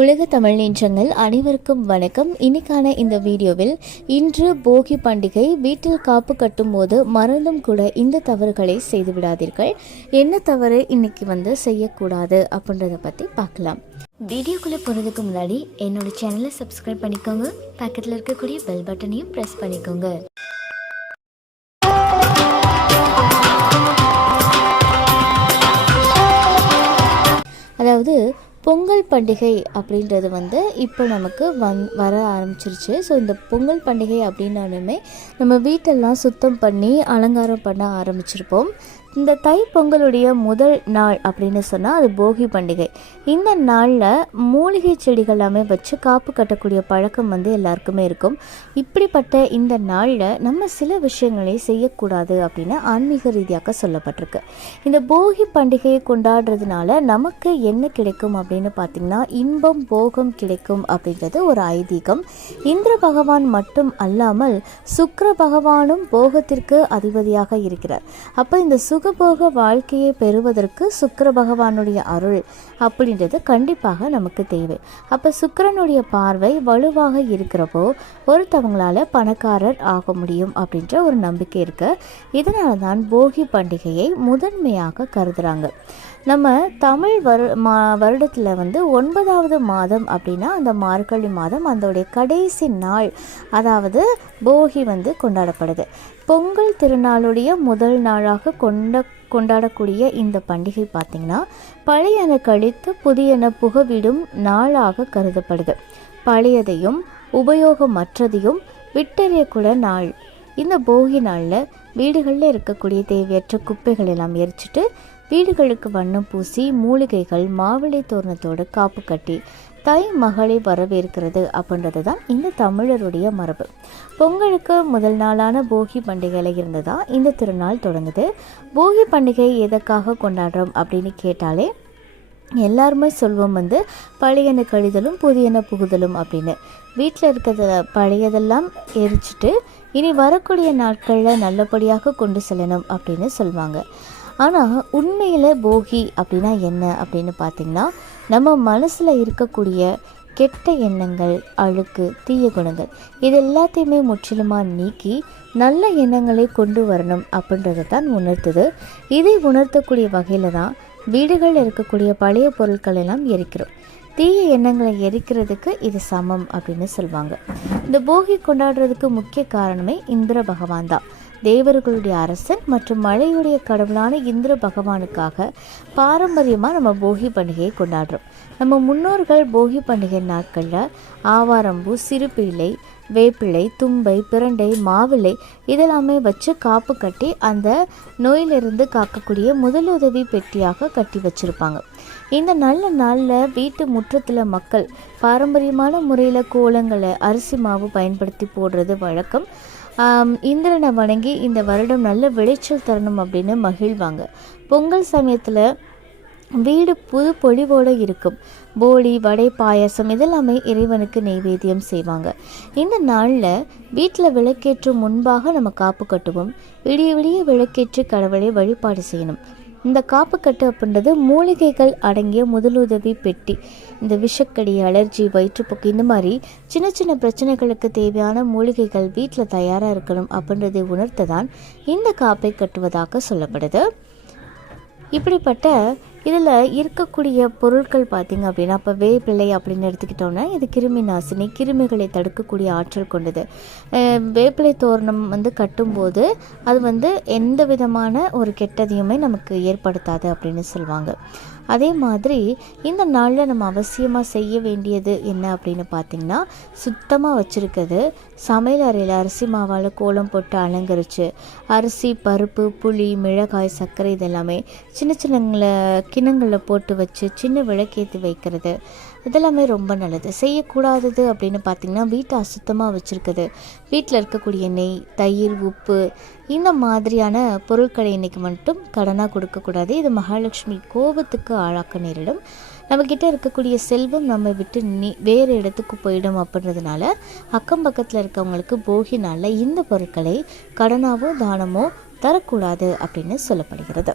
உலக தமிழ் நெஞ்சங்கள் அனைவருக்கும் வணக்கம். இன்னைக்கான இந்த வீடியோவில் இன்று போகி பண்டிகை வீட்டில் காப்பு கட்டும் போது மறந்தும் கூட இந்த தவறுகளை செய்து விடாதீர்கள். என்ன தவறு இன்னைக்கு வந்து செய்யக்கூடாது அப்படின்றத பற்றி பார்க்கலாம். வீடியோக்குள்ளே போகிறதுக்கு முன்னாடி என்னோட சேனலை சப்ஸ்கிரைப் பண்ணிக்கோங்க. பக்கத்தில் இருக்கக்கூடிய பெல் பட்டனையும் ப்ரெஸ் பண்ணிக்கோங்க. பொங்கல் பண்டிகை அப்படின்றது வந்து இப்போ நமக்கு வந் வர ஆரம்பிச்சிருச்சு. ஸோ இந்த பொங்கல் பண்டிகை அப்படின்னாலுமே நம்ம வீட்டெல்லாம் சுத்தம் பண்ணி அலங்காரம் பண்ண ஆரம்பிச்சிருப்போம். இந்த தை பொங்கலுடைய முதல் நாள் அப்படின்னு சொன்னால் அது போகி பண்டிகை. இந்த நாளில் மூலிகை செடிகள் எல்லாமே வச்சு காப்பு கட்டக்கூடிய பழக்கம் வந்து எல்லாருக்குமே இருக்கும். இப்படிப்பட்ட இந்த நாளில் நம்ம சில விஷயங்களை செய்யக்கூடாது அப்படின்னு ஆன்மீக ரீதியாக சொல்லப்பட்டிருக்கு. இந்த போகி பண்டிகையை கொண்டாடுறதுனால நமக்கு என்ன கிடைக்கும் அப்படின்னு பார்த்தீங்கன்னா இன்பம் போகம் கிடைக்கும் அப்படின்றது ஒரு ஐதீகம். இந்திர பகவான் மட்டும் அல்லாமல் சுக்கர பகவானும் போகத்திற்கு அதிபதியாக இருக்கிறார். அப்போ இந்த சுகபோக வாழ்க்கையை பெறுவதற்கு சுக்கர பகவானுடைய அருள் அப்படின்றது கண்டிப்பாக நமக்கு தேவை. அப்போ சுக்கரனுடைய பார்வை வலுவாக இருக்கிறப்போ ஒருத்தவங்களால் பணக்காரர் ஆக முடியும் அப்படின்ற ஒரு நம்பிக்கை இருக்கு. இதனால தான் போகி பண்டிகையை முதன்மையாக கருதுறாங்க. நம்ம தமிழ் வரு மா வருடத்தில் வந்து ஒன்பதாவது மாதம் அப்படின்னா அந்த மார்கழி மாதம் அதோடைய கடைசி நாள். அதாவது போகி வந்து கொண்டாடப்படுது. பொங்கல் திருநாளுடைய முதல் நாளாக கொண்ட கொண்டாடக்கூடிய இந்த பண்டிகை பார்த்திங்கன்னா பழையன கழித்து புதியன புகவிடும் நாளாக கருதப்படுது. பழையதையும் உபயோகமற்றதையும் விட்டறியக்கூட நாள். இந்த போகி நாளில் வீடுகளில் இருக்கக்கூடிய தேவையற்ற குப்பைகள் எல்லாம் எரிச்சிட்டு வீடுகளுக்கு வண்ணம் பூசி மூலிகைகள் மாவிளை தோரணத்தோடு காப்பு கட்டி தை மகளை வரவேற்கிறது அப்படின்றது தான் இந்த தமிழருடைய மரபு. பொங்கலுக்கு முதல் நாளான போகி பண்டிகையில் இருந்து தான் இந்த திருநாள் தொடங்குது. போகி பண்டிகை எதற்காக கொண்டாடுறோம் அப்படின்னு கேட்டாலே எல்லாருமே சொல்வோம் வந்து பழையன கழிதலும் புதியன புகுதலும் அப்படின்னு. வீட்டில் இருக்கிறத பழையதெல்லாம் எரிச்சிட்டு இனி வரக்கூடிய நாட்களில் நல்லபடியாக கொண்டு செல்லணும் அப்படின்னு சொல்லுவாங்க ஆனால் உண்மையில் போகி அப்படின்னா என்ன அப்படின்னு பார்த்தீங்கன்னா நம்ம மனசில் இருக்கக்கூடிய கெட்ட எண்ணங்கள் அழுக்கு தீய குணங்கள் இது எல்லாத்தையுமே முற்றிலுமாக நீக்கி நல்ல எண்ணங்களை கொண்டு வரணும் அப்படின்றத தான் உணர்த்துது. இதை உணர்த்தக்கூடிய வகையில் தான் வீடுகளில் இருக்கக்கூடிய பழைய பொருட்கள் எல்லாம் எரிக்கிறோம். தீய எண்ணங்களை எரிக்கிறதுக்கு இது சமம் அப்படின்னு சொல்லுவாங்க இந்த போகி கொண்டாடுறதுக்கு முக்கிய காரணமே இந்திர பகவான் தான். தேவர்களுடைய அரசன் மற்றும் மழையுடைய கடவுளான இந்திர பகவானுக்காக பாரம்பரியமாக நம்ம போகி பண்டிகையை கொண்டாடுறோம். நம்ம முன்னோர்கள் போகி பண்டிகை நாட்களில் ஆவாரம்பூ சிறுபிள்ளை வேப்பிள்ளை தும்பை பிரண்டை மாவிளை இதெல்லாமே வச்சு காப்பு கட்டி அந்த நோயிலிருந்து காக்கக்கூடிய முதலுதவி பெட்டியாக கட்டி வச்சுருப்பாங்க. இந்த நல்ல நாளில் வீட்டு முற்றத்தில் மக்கள் பாரம்பரியமான முறையில் கோலங்களை அரிசி மாவு பயன்படுத்தி போடுறது வழக்கம். இந்திரனை வணங்கி இந்த வருடம் நல்ல விளைச்சல் தரணும் அப்படின்னு மகிழ்வாங்க. பொங்கல் சமயத்தில் வீடு புது பொழிவோடு இருக்கும். போலி வடை பாயசம் இதெல்லாமே இறைவனுக்கு நெய்வேத்தியம் செய்வாங்க. இந்த நாளில் வீட்டில் விளக்கேற்றும் முன்பாக நம்ம காப்பு கட்டுவோம். விடிய விடிய விளக்கேற்று கடவுளை வழிபாடு செய்யணும். இந்த காப்புக்கட்டு அப்படின்றது மூலிகைகள் அடங்கிய முதலுதவி பெட்டி. இந்த விஷக்கடி அலர்ஜி வயிற்றுப்போக்கு இந்த மாதிரி சின்ன சின்ன பிரச்சனைகளுக்கு தேவையான மூலிகைகள் வீட்டில் தயாராக இருக்கணும் அப்படின்றதை உணர்த்த தான் இந்த காப்பை கட்டுவதாக சொல்லப்படுது. இப்படிப்பட்ட இதில் இருக்கக்கூடிய பொருட்கள் பார்த்திங்க அப்படின்னா இப்போ வேப்பிள்ளை அப்படின்னு எடுத்துக்கிட்டோன்னா இது கிருமி நாசினி கிருமிகளை தடுக்கக்கூடிய ஆற்றல் கொண்டது. வேப்பிலை தோரணம் வந்து கட்டும்போது அது வந்து எந்த விதமான ஒரு கெட்டதையுமே நமக்கு ஏற்படுத்தாது அப்படின்னு சொல்லுவாங்க. அதே மாதிரி இந்த நாளில் நம்ம அவசியமாக செய்ய வேண்டியது என்ன அப்படின்னு பார்த்திங்கன்னா சுத்தமாக வச்சுருக்கிறது சமையல் அறையில் அரிசி மாவால் கோலம் போட்டு அலங்கரித்து அரிசி பருப்பு புளி மிளகாய் சர்க்கரை இதெல்லாமே சின்ன சின்ன கிணங்களில் போட்டு வச்சு சின்ன விளக்கேற்றி வைக்கிறது. இதெல்லாமே ரொம்ப நல்லது. செய்யக்கூடாதது அப்படின்னு பார்த்திங்கன்னா வீட்டை அசுத்தமாக வச்சுருக்குது. வீட்டில் இருக்கக்கூடிய நெய் தயிர் உப்பு இந்த மாதிரியான பொருட்களை இன்றைக்கி மட்டும் கடனாக கொடுக்கக்கூடாது. இது மகாலட்சுமி கோபத்துக்கு ஆளாக்க நேரிடும். நம்மக்கிட்ட இருக்கக்கூடிய செல்வம் நம்ம விட்டு நீ வேறு இடத்துக்கு போயிடும் அப்படின்றதுனால அக்கம் பக்கத்தில் இருக்கவங்களுக்கு போகி நாளில் இந்த பொருட்களை கடனாவோ தானமோ தரக்கூடாது அப்படின்னு சொல்லப்படுகிறது.